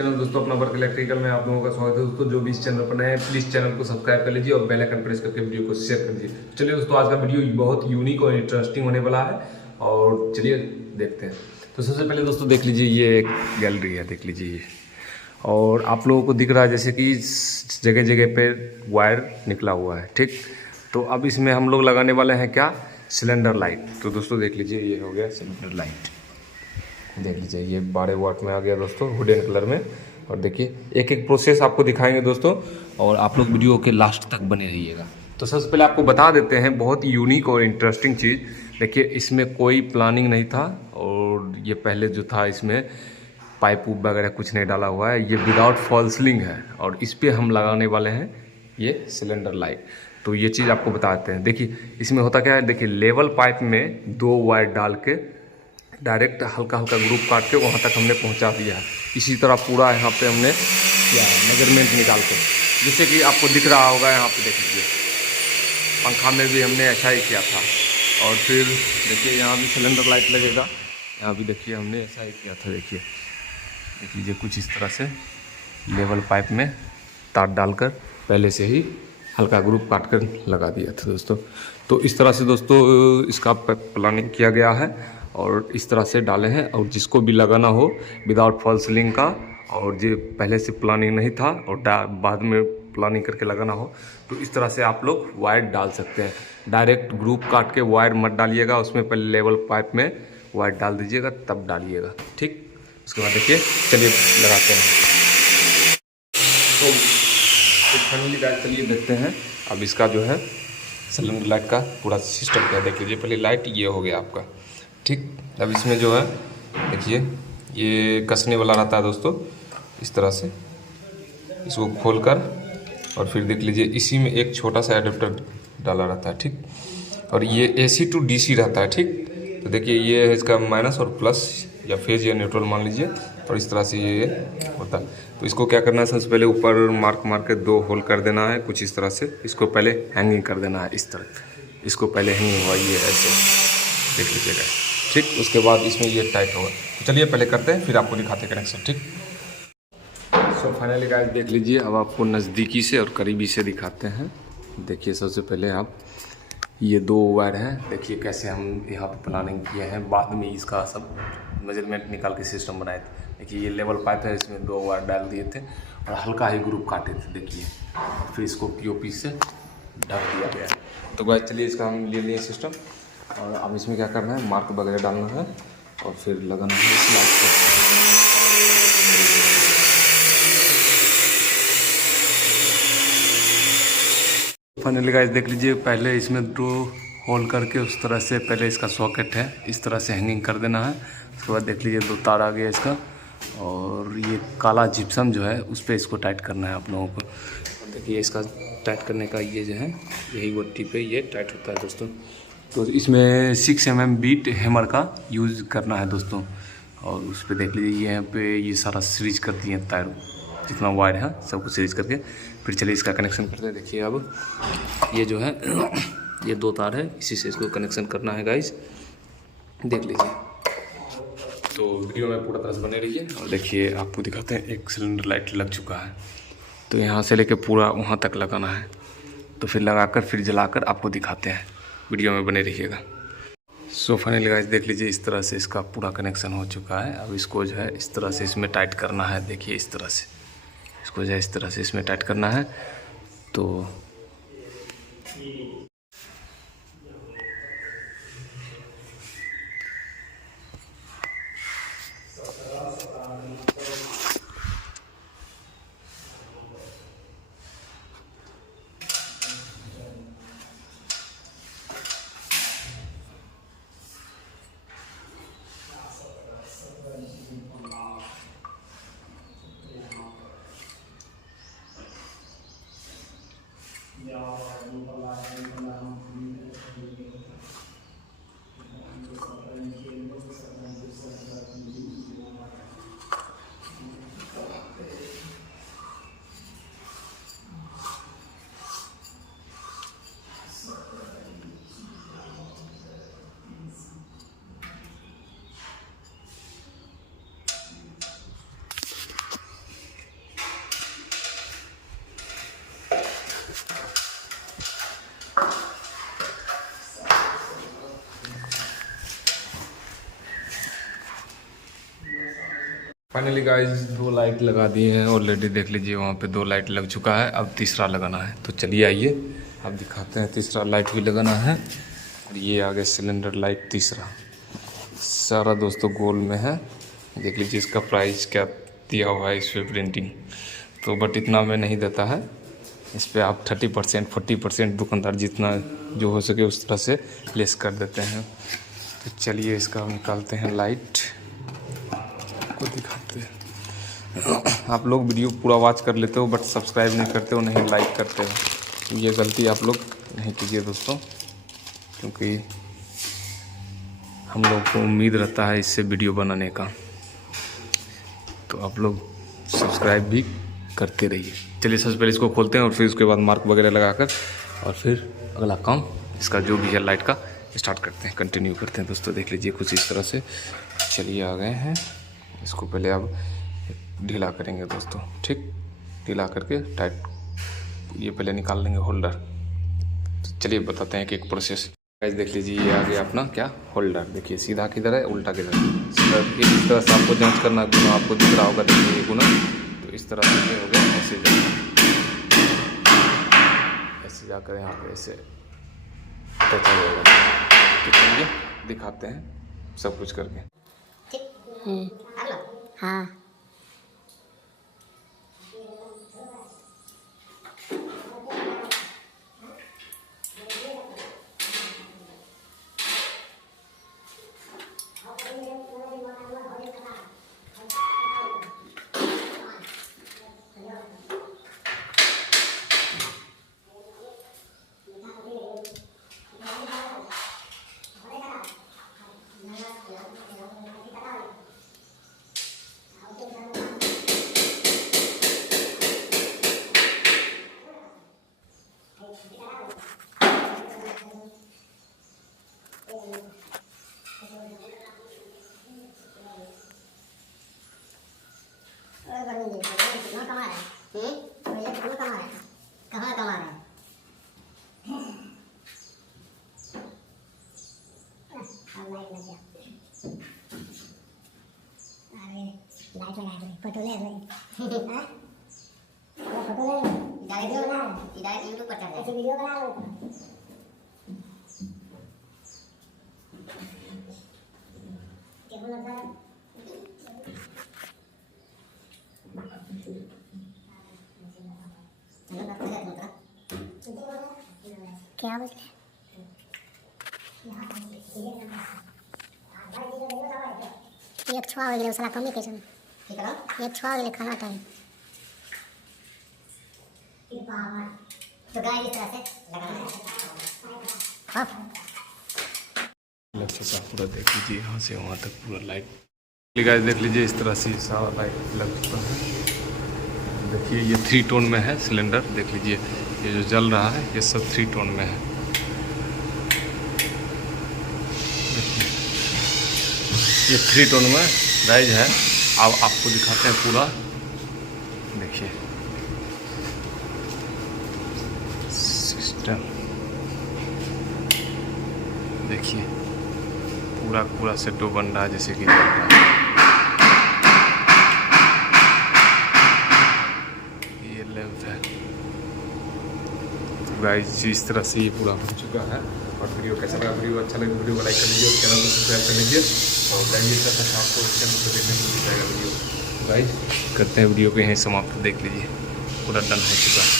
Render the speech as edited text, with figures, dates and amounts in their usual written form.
Channel दोस्तों अपना work electrical में आप लोगों का स्वागत है दोस्तों। जो भी इस चैनल पर नए हैं प्लीज चैनल को सब्सक्राइब कर लीजिए और बेल आइकन प्रेस करके वीडियो को शेयर कर दीजिए। चलिए दोस्तों आज का वीडियो बहुत यूनिक और इंटरेस्टिंग होने वाला है और चलिए देखते हैं। तो सबसे पहले दोस्तों देख लीजिए ये एक गैलरी है, देख लीजिए ये, और आप लोगों को दिख रहा है जैसे कि जगह जगह पे वायर निकला हुआ है, ठीक। तो अब इसमें हम लोग लगाने वाले हैं क्या, सिलेंडर लाइट। तो दोस्तों देख लीजिए ये हो गया सिलेंडर लाइट, देख लीजिए ये 12 वाट में आ गया दोस्तों, वुडन कलर में। और देखिए एक एक प्रोसेस आपको दिखाएंगे दोस्तों और आप लोग वीडियो के लास्ट तक बने रहिएगा। तो सबसे पहले आपको बता देते हैं बहुत यूनिक और इंटरेस्टिंग चीज़। देखिए इसमें कोई प्लानिंग नहीं था और ये पहले जो था इसमें पाइप उप वगैरह कुछ नहीं डाला हुआ है, ये विदाउट फॉल सीलिंग है और इस पर हम लगाने वाले हैं ये सिलेंडर लाइट। तो ये चीज़ आपको बताते हैं। देखिए इसमें होता क्या है, देखिए लेवल पाइप में 2 वायर डाल के डायरेक्ट हल्का हल्का ग्रुप काट के वहाँ तक हमने पहुँचा दिया है। इसी तरह पूरा यहाँ पे हमने किया है मेजरमेंट निकाल के, जैसे कि आपको दिख रहा होगा यहाँ पे, देख लीजिए पंखा में भी हमने ऐसा ही किया था। और फिर देखिए यहाँ भी सिलेंडर लाइट लगेगा, यहाँ भी देखिए हमने ऐसा ही किया था। देखिए देख लीजिए कुछ इस तरह से लेवल पाइप में तार डालकर पहले से ही हल्का ग्रुप काट कर लगा दिया था दोस्तों। तो इस तरह से दोस्तों इसका प्लानिंग किया गया है और इस तरह से डाले हैं। और जिसको भी लगाना हो विदाउट फॉल सीलिंग का, और जो पहले से प्लानिंग नहीं था और बाद में प्लानिंग करके लगाना हो, तो इस तरह से आप लोग वायर डाल सकते हैं। डायरेक्ट ग्रुप काट के वायर मत डालिएगा, उसमें पहले लेवल पाइप में वायर डाल दीजिएगा तब डालिएगा, ठीक। उसके बाद देखिए चलिए लगाते हैं। तो फाइनली गाइस चलिए देखते हैं अब इसका जो है सिलेंडर लाइट का पूरा सिस्टम क्या है। देख लीजिए पहले लाइट ये हो गया आपका, ठीक। अब इसमें जो है देखिए ये कसने वाला रहता है दोस्तों, इस तरह से इसको खोलकर, और फिर देख लीजिए इसी में एक छोटा सा एडाप्टर डाला रहता है, ठीक। और ये AC to DC रहता है, ठीक। तो देखिए ये है इसका माइनस और प्लस या फेज या न्यूट्रल मान लीजिए, और इस तरह से ये होता है। तो इसको क्या करना है, सबसे पहले ऊपर मार्क मार के 2 होल कर देना है कुछ इस तरह से। इसको पहले हैंगिंग कर देना है इस तरह, इसको पहले हैंगिंग हुआ ये ऐसे, देख लीजिएगा, ठीक। उसके बाद इसमें ये टाइट होगा। तो चलिए पहले करते हैं फिर आपको दिखाते हैं कनेक्शन, ठीक। सो फाइनली गाइस देख लीजिए अब आपको नज़दीकी से और करीबी से दिखाते हैं। देखिए सबसे पहले आप ये 2 वायर हैं, देखिए कैसे हम यहाँ पे प्लानिंग किए हैं, बाद में इसका सब मेजरमेंट निकाल के सिस्टम बनाए थे। देखिए ये लेवल पाइप है, इसमें 2 वायर डाल दिए थे और हल्का ही ग्रुप काटे थे, देखिए। फिर इसको POP से ढक दिया गया। तो गाइस चलिए इसका हम ले लिए सिस्टम, और अब इसमें क्या करना है, मार्क वगैरह डालना है और फिर लगाना है इस लाइट को। फाइनली गाइस देख लीजिए पहले इसमें 2 होल करके उस तरह से पहले इसका सॉकेट है इस तरह से हैंगिंग कर देना है। उसके बाद देख लीजिए 2 तार आ गया इसका, और ये काला जिप्सम जो है उस पर इसको टाइट करना है आप लोगों को। और देखिए इसका टाइट करने का ये जो है यही वट्टी पे ये टाइट होता है दोस्तों। तो इसमें 6 mm बीट हैमर का यूज़ करना है दोस्तों। और उस पर देख लीजिए यहाँ पे ये सारा सीरीज कर दिए हैं तार, जितना वायर है सब कुछ सीरीज करके। फिर चलिए इसका कनेक्शन करते हैं। देखिए अब ये जो है ये 2 तार है, इसी से इसको कनेक्शन करना है गाइस, देख लीजिए। तो वीडियो में पूरा तरह से बने रहिए और देखिए आपको दिखाते हैं एक सिलेंडर लाइट लग चुका है। तो यहाँ से लेके पूरा वहाँ तक लगाना है, तो फिर लगाकर फिर जलाकर आपको दिखाते हैं, वीडियो में बने रहिएगा। सो फाइनली गाइस देख लीजिए इस तरह से इसका पूरा कनेक्शन हो चुका है। अब इसको जो है इस तरह से इसमें टाइट करना है। देखिए इस तरह से इसको जो है इस तरह से इसमें टाइट करना है। तो फाइनली गाइस 2 लाइट लगा दिए हैं ऑलरेडी, देख लीजिए वहाँ पे 2 लाइट लग चुका है, अब तीसरा लगाना है। तो चलिए आइए अब दिखाते हैं, तीसरा लाइट भी लगाना है। और ये आ गया सिलेंडर लाइट तीसरा, सारा दोस्तों गोल में है। देख लीजिए इसका प्राइस क्या दिया हुआ है इस पर प्रिंटिंग, तो बट इतना में नहीं देता है। इस पर आप 30% 40% दुकानदार जितना जो हो सके उस तरह से लेस कर देते हैं। तो चलिए इसका निकालते हैं लाइट, आपको दिखाते हैं। आप लोग वीडियो पूरा वॉच कर लेते हो बट सब्सक्राइब नहीं करते हो, नहीं लाइक करते हो। ये गलती आप लोग नहीं कीजिए दोस्तों, क्योंकि हम लोग को उम्मीद रहता है इससे वीडियो बनाने का, तो आप लोग सब्सक्राइब भी करते रहिए। चलिए सबसे पहले इसको खोलते हैं और फिर उसके बाद मार्क वगैरह लगाकर और फिर अगला काम इसका जो भी है लाइट का स्टार्ट करते हैं, कंटिन्यू करते हैं दोस्तों। देख लीजिए कुछ इस तरह से। चलिए आ गए हैं, इसको पहले अब ढीला करेंगे दोस्तों, ठीक, ढीला करके टाइट ये पहले निकाल लेंगे होल्डर। तो चलिए बताते हैं कि एक प्रोसेस। गाइस देख लीजिए ये आ गया अपना क्या होल्डर, देखिए सीधा किधर है उल्टा किधर है। इस तरह से आपको जांच करना है, गुना आपको दिख रहा होगा, देखिए ये गुना तो इस तरह से हो गया, ऐसे जाकर यहाँ पे ऐसे टच हो जाएगा। तो चलिए दिखाते हैं सब कुछ करके। हाँ कितना कमा रहा है? भैया कितना कमा रहा है? कहाँ कमा रहा है? लाइट लग गया। अरे लाइट लगा दे, फोटो ले ले। हाँ? फोटो ले ले। वीडियो बना ले। डायरेक्ट यूट्यूब पर चढ़ जाए। वीडियो बना लो। क्या बोल रहा है? क्या बोलते हैं? ये छुआ हो गया साला कम्युनिकेशन, ये छुआ हो गया खाना टाइम। तो गाय इस तरह से लगाना है। लग चुका पूरा, देख लीजिए यहाँ से वहाँ तक पूरा लाइट। गाइस देख लीजिए इस तरह से सारा लाइट लग चुका है। देखिए ये 3 टोन में है सिलेंडर, देख लीजिए ये जो जल रहा है ये सब 3 टोन में है। ये 3 टोन में राइज है। अब आपको दिखाते हैं पूरा, देखिए सिस्टम, देखिए पूरा पूरा सेटो बन रहा है जैसे कि जल रहा है। ये लेंथ है गाइस, इस तरह से ये पूरा हो चुका है। और वीडियो कैसा लगा, वीडियो अच्छा लगे वीडियो को लाइक कर लीजिए और चैनल को सब्सक्राइब कर लीजिए और लाइक करता है आपको चैनल पर देखने को मिल जाएगा वीडियो। गाइस करते हैं वीडियो को यहीं समाप्त, देख लीजिए पूरा डन हो चुका है।